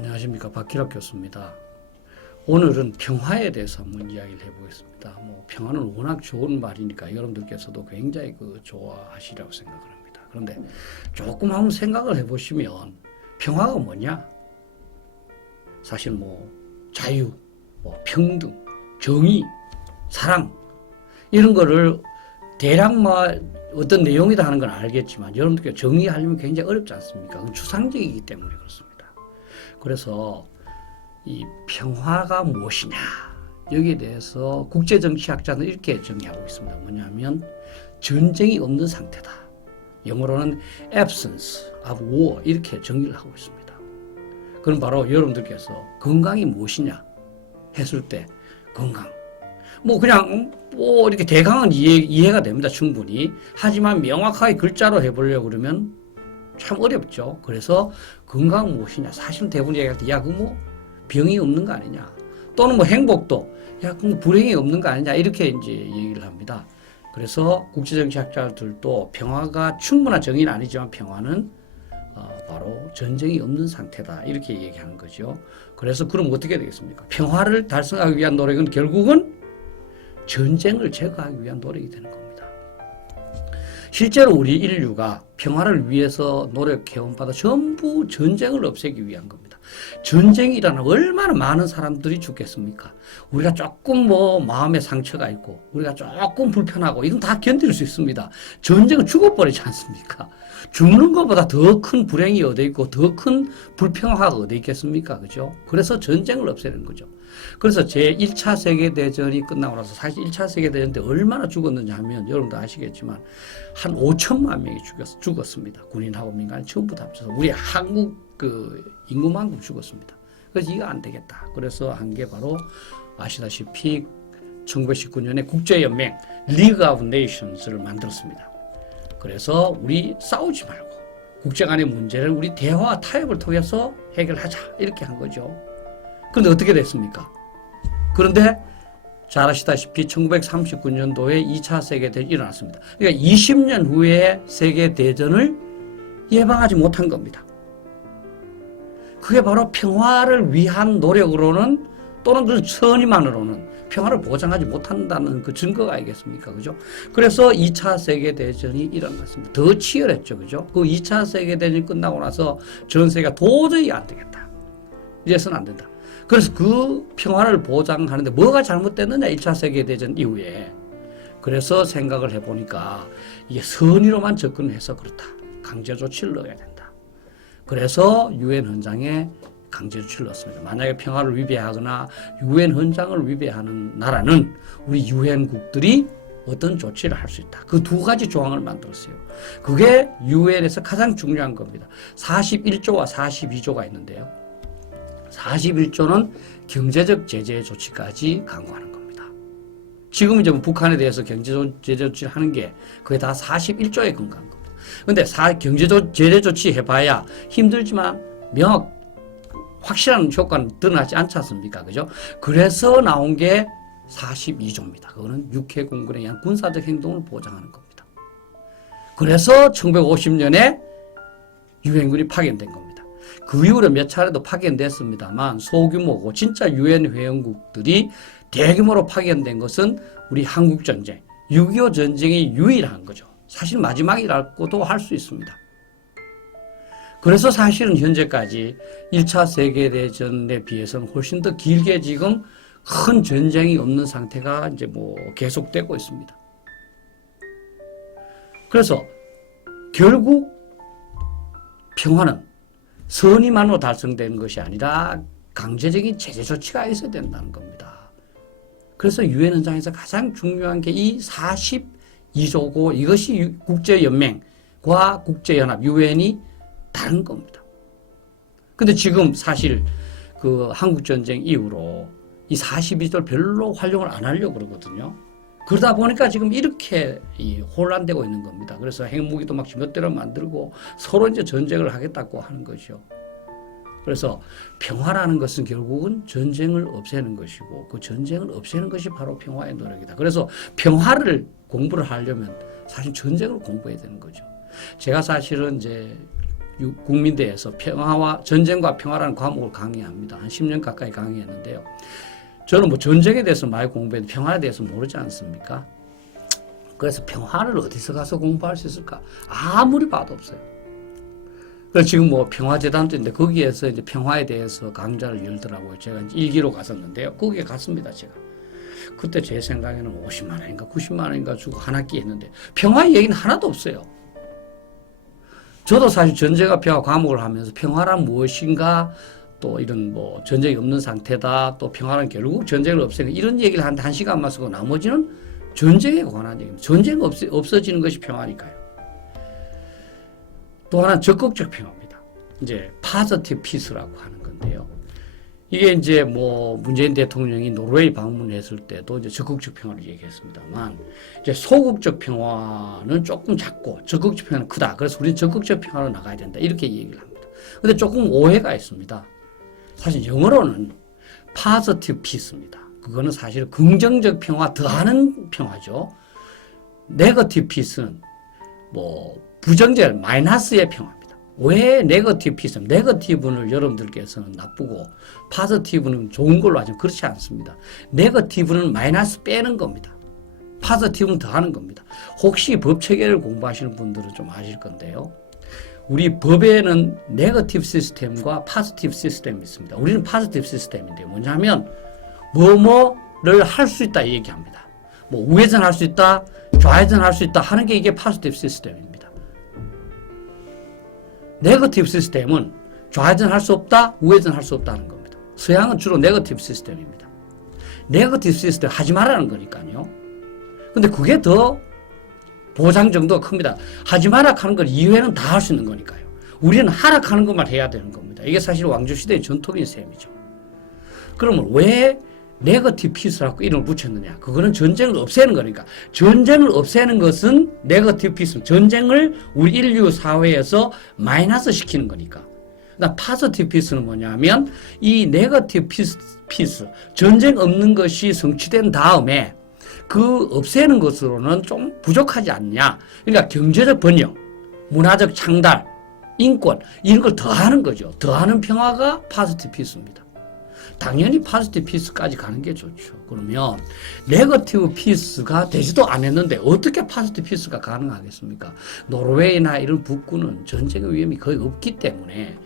안녕하십니까. 박기락 교수입니다. 오늘은 평화에 대해서 한번 이야기를 해보겠습니다. 평화는 워낙 좋은 말이니까 여러분들께서도 굉장히 좋아하시리라고 생각을 합니다. 그런데 조금 한번 생각을 해보시면 평화가 뭐냐? 사실 자유, 평등, 정의, 사랑 이런 거를 대략 어떤 내용이다 하는 건 알겠지만 여러분들께 정의하려면 굉장히 어렵지 않습니까? 그건 추상적이기 때문에 그렇습니다. 그래서 이 평화가 무엇이냐 여기에 대해서 국제정치학자는 이렇게 정의하고 있습니다. 뭐냐면 전쟁이 없는 상태다. 영어로는 absence of war 이렇게 정의를 하고 있습니다. 그럼 바로 여러분들께서 건강이 무엇이냐 했을 때 건강 그냥 이렇게 대강은 이해가 됩니다. 충분히. 하지만 명확하게 글자로 해보려고 그러면 참 어렵죠. 그래서 건강 무엇이냐. 사실은 대부분 얘기할 때 병이 없는 거 아니냐. 또는 행복도 불행이 없는 거 아니냐. 이렇게 이제 얘기를 합니다. 그래서 국제정치학자들도 평화가 충분한 정의는 아니지만 평화는 바로 전쟁이 없는 상태다. 이렇게 얘기하는 거죠. 그래서 그럼 어떻게 되겠습니까? 평화를 달성하기 위한 노력은 결국은 전쟁을 제거하기 위한 노력이 되는 겁니다. 실제로 우리 인류가 평화를 위해서 노력해온 바도 전부 전쟁을 없애기 위한 겁니다. 전쟁이라는 얼마나 많은 사람들이 죽겠습니까? 우리가 조금 마음에 상처가 있고 우리가 조금 불편하고 이건 다 견딜 수 있습니다. 전쟁은 죽어버리지 않습니까? 죽는 것보다 더 큰 불행이 어디 있고 더 큰 불평화가 어디 있겠습니까? 그죠? 그래서 전쟁을 없애는 거죠. 그래서 제1차 세계대전이 끝나고 나서 사실 1차 세계대전 때 얼마나 죽었는지 하면 여러분도 아시겠지만 한 5천만 명이 죽었습니다. 군인하고 민간인 전부 다 합쳐서 우리 한국 인구만큼 죽었습니다. 그래서 이거 안 되겠다. 그래서 한 게 바로 아시다시피 1919년에 국제연맹 League of Nations를 만들었습니다. 그래서 우리 싸우지 말고 국제 간의 문제를 우리 대화와 타협을 통해서 해결하자 이렇게 한 거죠. 그런데 어떻게 됐습니까? 그런데 잘 아시다시피 1939년도에 2차 세계대전이 일어났습니다. 그러니까 20년 후에 세계대전을 예방하지 못한 겁니다. 그게 바로 평화를 위한 노력으로는 또는 그 선의만으로는 평화를 보장하지 못한다는 그 증거가 아니겠습니까? 그죠? 그래서 2차 세계대전이 일어났습니다. 더 치열했죠. 그죠? 그 2차 세계대전이 끝나고 나서 전 세계가 도저히 안 되겠다. 이제서는 안 된다. 그래서 그 평화를 보장하는데 뭐가 잘못됐느냐 1차 세계대전 이후에. 그래서 생각을 해보니까 이게 선의로만 접근해서 그렇다. 강제 조치를 넣어야 된다. 그래서 유엔 헌장에 강제 조치를 넣었습니다. 만약에 평화를 위배하거나 유엔 헌장을 위배하는 나라는 우리 유엔국들이 어떤 조치를 할 수 있다. 그 두 가지 조항을 만들었어요. 그게 유엔에서 가장 중요한 겁니다. 41조와 42조가 있는데요. 41조는 경제적 제재 조치까지 강구하는 겁니다. 지금 이제 북한에 대해서 경제 제재 조치를 하는 게 그게 다 41조에 근거한 겁니다. 그런데 경제 제재 조치 해봐야 힘들지만 확실한 효과는 드러나지 않지 않습니까? 그죠? 그래서 나온 게 42조입니다. 그거는 육해공군에 의한 군사적 행동을 보장하는 겁니다. 그래서 1950년에 유엔군이 파견된 겁니다. 그 이후로 몇 차례도 파견됐습니다만 소규모고 진짜 유엔 회원국들이 대규모로 파견된 것은 우리 한국전쟁, 6.25 전쟁이 유일한 거죠. 사실 마지막이라고도 할 수 있습니다. 그래서 사실은 현재까지 1차 세계대전에 비해서는 훨씬 더 길게 지금 큰 전쟁이 없는 상태가 이제 계속되고 있습니다. 그래서 결국 평화는 선의만으로 달성되는 것이 아니라 강제적인 제재 조치가 있어야 된다는 겁니다. 그래서 유엔 헌장에서 가장 중요한 게 이 42조고 이것이 국제연맹과 국제연합, 유엔이 다른 겁니다. 근데 지금 사실 한국전쟁 이후로 이 42조를 별로 활용을 안 하려고 그러거든요. 그러다 보니까 지금 이렇게 혼란되고 있는 겁니다. 그래서 핵무기도 막 지멋대로 만들고 서로 이제 전쟁을 하겠다고 하는 거죠. 그래서 평화라는 것은 결국은 전쟁을 없애는 것이고 그 전쟁을 없애는 것이 바로 평화의 노력이다. 그래서 평화를 공부를 하려면 사실 전쟁을 공부해야 되는 거죠. 제가 사실은 이제 국민대에서 전쟁과 평화라는 과목을 강의합니다. 한 10년 가까이 강의했는데요. 저는 뭐 전쟁에 대해서 많이 공부했는데 평화에 대해서 모르지 않습니까? 그래서 평화를 어디서 가서 공부할 수 있을까? 아무리 봐도 없어요. 그래서 지금 뭐 평화재단도 있는데 거기에서 이제 평화에 대해서 강좌를 열더라고요. 제가 이제 1기로 갔었는데요. 거기에 갔습니다, 제가. 그때 제 생각에는 50만 원인가 90만 원인가 주고 한 학기 했는데 평화 얘기는 하나도 없어요. 저도 사실 전쟁과 평화 과목을 하면서 평화란 무엇인가 또 이런 뭐 전쟁이 없는 상태다 또 평화는 결국 전쟁을 없애는 이런 얘기를 한 1시간만 쓰고 나머지는 전쟁에 관한 얘기입니다. 전쟁이 없어지는 것이 평화니까요. 또 하나는 적극적 평화입니다. 이제 positive peace라고 하는 건데요. 이게 이제 뭐 문재인 대통령이 노르웨이 방문했을 때도 이제 적극적 평화를 얘기했습니다만 이제 소극적 평화는 조금 작고 적극적 평화는 크다. 그래서 우리는 적극적 평화로 나가야 된다. 이렇게 얘기를 합니다. 근데 조금 오해가 있습니다. 사실 영어로는 positive peace입니다. 그거는 사실 긍정적 평화 더하는 평화죠. negative peace는 뭐 부정적 마이너스의 평화입니다. 왜 네거티브 피스? 네거티브는 여러분들께서는 나쁘고 파지티브는 좋은 걸로 하지만 그렇지 않습니다. 네거티브는 마이너스 빼는 겁니다. 파지티브는 더하는 겁니다. 혹시 법 체계를 공부하시는 분들은 좀 아실 건데요. 우리 법에는 네거티브 시스템과 파지티브 시스템이 있습니다. 우리는 파지티브 시스템인데 뭐냐면 뭐뭐를 할 수 있다 얘기합니다. 뭐 우회전 할 수 있다, 좌회전 할 수 있다 하는 게 이게 파지티브 시스템입니다. 네거티브 시스템은 좌회전 할 수 없다, 우회전 할 수 없다는 겁니다. 서양은 주로 네거티브 시스템입니다. 네거티브 시스템 하지 말라는 거니까요. 근데 그게 더 보장 정도가 큽니다. 하지 마라 하는 걸 이외에는 다 할 수 있는 거니까요. 우리는 하락하는 것만 해야 되는 겁니다. 이게 사실 왕조시대의 전통인 셈이죠. 그러면 왜 네거티브 피스라고 이름을 붙였느냐? 그거는 전쟁을 없애는 거니까. 전쟁을 없애는 것은 네거티브 피스. 전쟁을 우리 인류 사회에서 마이너스 시키는 거니까. 그다음 파지티브 피스는 뭐냐면 이 네거티브 피스, 전쟁 없는 것이 성취된 다음에 그 없애는 것으로는 좀 부족하지 않냐. 그러니까 경제적 번영, 문화적 창달, 인권 이런 걸 더하는 거죠. 더하는 평화가 파지티브 피스입니다. 당연히 파지티브 피스까지 가는 게 좋죠. 그러면 네거티브 피스가 되지도 않았는데 어떻게 파지티브 피스가 가능하겠습니까? 노르웨이나 이런 북구는 전쟁의 위험이 거의 없기 때문에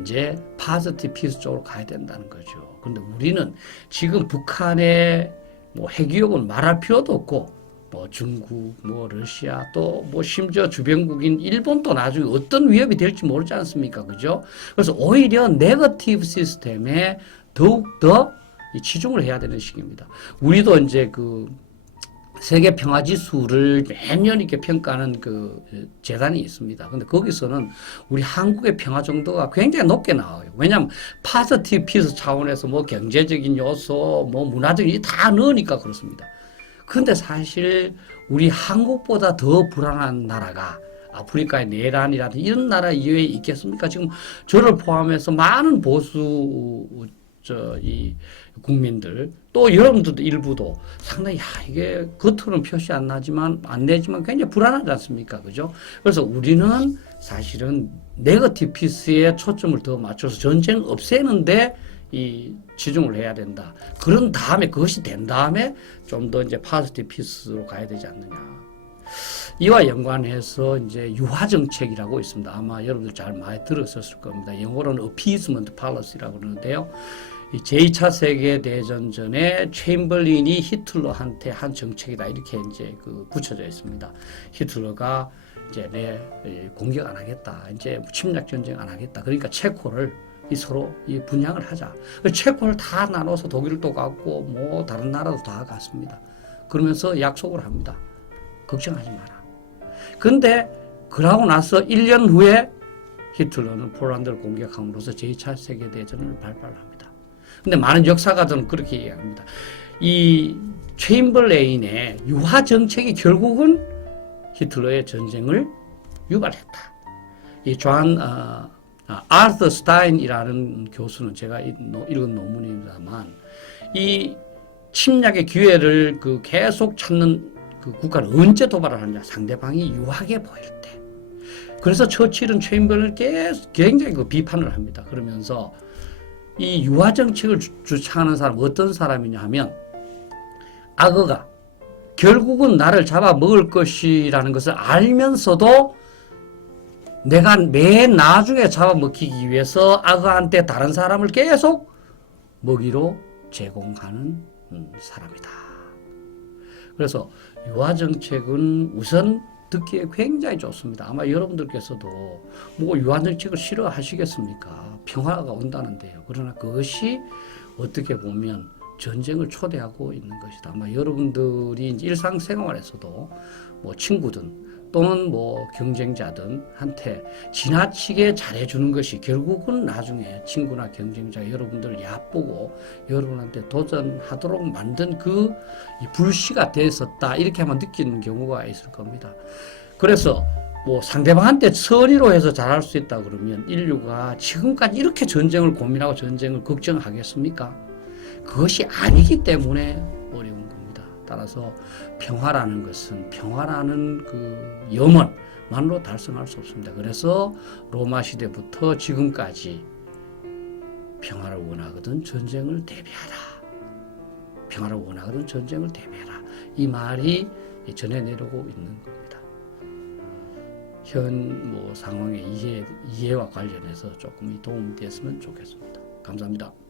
이제 파지티브 피스 쪽으로 가야 된다는 거죠. 그런데 우리는 지금 북한의 뭐 핵위협을 말할 필요도 없고 뭐 중국, 뭐 러시아 또 뭐 심지어 주변국인 일본도 나중에 어떤 위협이 될지 모르지 않습니까? 그죠? 그래서 오히려 네거티브 시스템에 더욱더 치중을 해야 되는 시기입니다. 우리도 이제 그 세계 평화 지수를 매년 이렇게 평가하는 그 재단이 있습니다. 근데 거기서는 우리 한국의 평화 정도가 굉장히 높게 나와요. 왜냐하면 파지티브 피스 차원에서 뭐 경제적인 요소, 뭐 문화적인 다 넣으니까 그렇습니다. 근데 사실 우리 한국보다 더 불안한 나라가 아프리카의 내란이라든지 이런 나라 이외에 있겠습니까? 지금 저를 포함해서 많은 보수 이 국민들 또 여러분들도 일부도 상당히 이게 겉으로는 표시 안 내지만 굉장히 불안하지 않습니까? 그죠? 그래서 우리는 사실은 네거티브 피스에 초점을 더 맞춰서 전쟁을 없애는데 이 치중을 해야 된다. 그런 다음에 그것이 된 다음에 좀 더 이제 파지티브 피스로 가야 되지 않느냐. 이와 연관해서 이제 유화 정책이라고 있습니다. 아마 여러분들 잘 많이 들었을 겁니다. 영어로는 appeasement policy라고 그러는데요. 이 제2차 세계대전 전에 챔벌린이 히틀러한테 한 정책이다. 이렇게 이제 그 붙여져 있습니다. 히틀러가 이제 공격 안 하겠다. 이제 침략 전쟁 안 하겠다. 그러니까 체코를 서로 분양을 하자. 체코를 다 나눠서 독일도 갔고 뭐 다른 나라도 다 갔습니다. 그러면서 약속을 합니다. 걱정하지 마라. 근데 그러고 나서 1년 후에 히틀러는 폴란드를 공격함으로써 제2차 세계대전을 발발합니다. 근데 많은 역사가들은 그렇게 이야기합니다. 이 체인벌레인의 유화 정책이 결국은 히틀러의 전쟁을 유발했다. 이 아르터 스타인이라는 교수는 제가 읽은 논문입니다만 이 침략의 기회를 계속 찾는 그 국가는 언제 도발을 하느냐? 상대방이 유하게 보일 때. 그래서 처칠은 최인별을 굉장히 그 비판을 합니다. 그러면서 이 유화 정책을 주창하는 사람 어떤 사람이냐 하면 악어가 결국은 나를 잡아먹을 것이라는 것을 알면서도 내가 맨 나중에 잡아먹히기 위해서 악어한테 다른 사람을 계속 먹이로 제공하는 사람이다. 그래서 유아정책은 우선 듣기에 굉장히 좋습니다. 아마 여러분들께서도 뭐 유아정책을 싫어하시겠습니까? 평화가 온다는데요. 그러나 그것이 어떻게 보면 전쟁을 초래하고 있는 것이다. 아마 여러분들이 일상생활에서도 뭐 친구든 또는 뭐 경쟁자든 한테 지나치게 잘해주는 것이 결국은 나중에 친구나 경쟁자 여러분들을 얕보고 여러분한테 도전하도록 만든 그 불씨가 됐었다. 이렇게만 느끼는 경우가 있을 겁니다. 그래서 뭐 상대방한테 선의로 해서 잘할 수 있다 그러면 인류가 지금까지 이렇게 전쟁을 고민하고 전쟁을 걱정하겠습니까? 그것이 아니기 때문에 어려운 겁니다. 따라서 평화라는 것은 평화라는 그 염원만으로 달성할 수 없습니다. 그래서 로마 시대부터 지금까지 평화를 원하거든 전쟁을 대비하라. 평화를 원하거든 전쟁을 대비하라. 이 말이 전해 내려오고 있는 겁니다. 현 뭐 상황의 이해와 관련해서 조금 도움이 됐으면 좋겠습니다. 감사합니다.